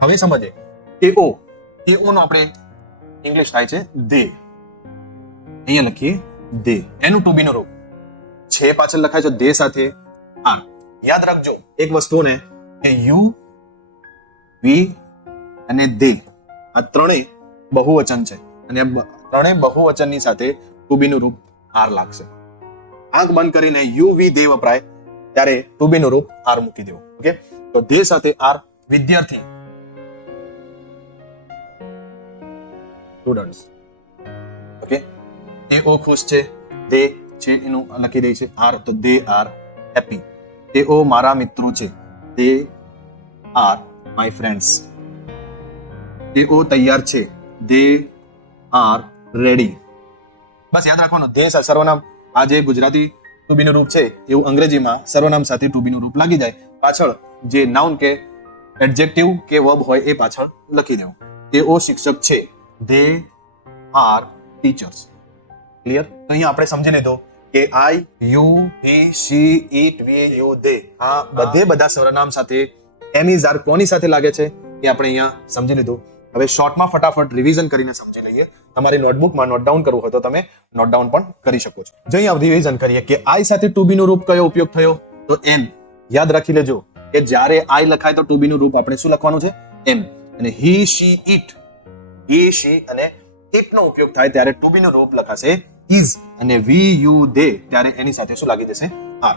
હવે સમજે એઓ એઓ નો આપણે ઇંગ્લિશ થાય છે દે. અહીંયા લખીએ દે, એનું ટુ બી નું રૂપ છે પાછળ લખાય છે દે સાથે આર. યાદ રાખજો એક વસ્તુને કે યુ વી અને દે આ ત્રણેય બહુવચન છે અને ત્રણેય બહુવચનની સાથે ટુ બી નું રૂપ આર લાગશે. આંખ બંધ કરીને યુ વી દે વપરાય ત્યારે ટુ બી નું રૂપ આર મૂકી દેવું. ઓકે, તો દે સાથે આર વિદ્યાર્થી સ્ટુડન્ટ્સ. ઓકે, તેઓ ખુશ છે, દે છે એનું લખી દે છે આર, તો દે આર હેપી. તેઓ મારા મિત્રો છે, દે આર માય ફ્રેન્ડ્સ. તેઓ તૈયાર છે, દે આર રેડી. બસ યાદ રાખવાનું દે સર્વનામ, આ જે ગુજરાતી ટુ બી નું રૂપ છે એવું અંગ્રેજીમાં સર્વનામ સાથે ટુ બી નું રૂપ લાગી જાય, પાછળ જે નાઉન કે એડજેક્ટિવ કે વર્બ હોય એ પાછળ લખી દેવું. તેઓ શિક્ષક છે, દે આર ટીચર્સ. ક્લિયર? તો અહીંયા આપણે સમજી લીધું કે I, you, he, she, it, we, you, they આ બધા સર્વનામ સાથે એમ ઇઝ આર કોની સાથે લાગે છે એ આપણે અહીંયા સમજી લીધું. હવે શોર્ટમાં ફટાફટ રિવિઝન કરીને સમજી લઈએ. તમારી નોટબુકમાં નોટ ડાઉન કરવું હોય તો તમે નોટ ડાઉન પણ કરી શકો છો. જો અહીંયા રિવિઝન કરીએ કે આઈ સાથે ટુ બી નું રૂપ કયો ઉપયોગ થયો, તો એમ. યાદ રાખી લેજો કે જ્યારે આઈ લખાય તો ટુ બી નું રૂપ આપણે શું લખવાનું છે? એમ. અને હી, શી, ઇટ, હી, શી અને ઇટ નો ઉપયોગ થાય ત્યારે ટુ બી નું રૂપ લખાશે ઇઝ, અને વી, યુ, દે ત્યારે એની સાથે શું લાગી જશે? આર.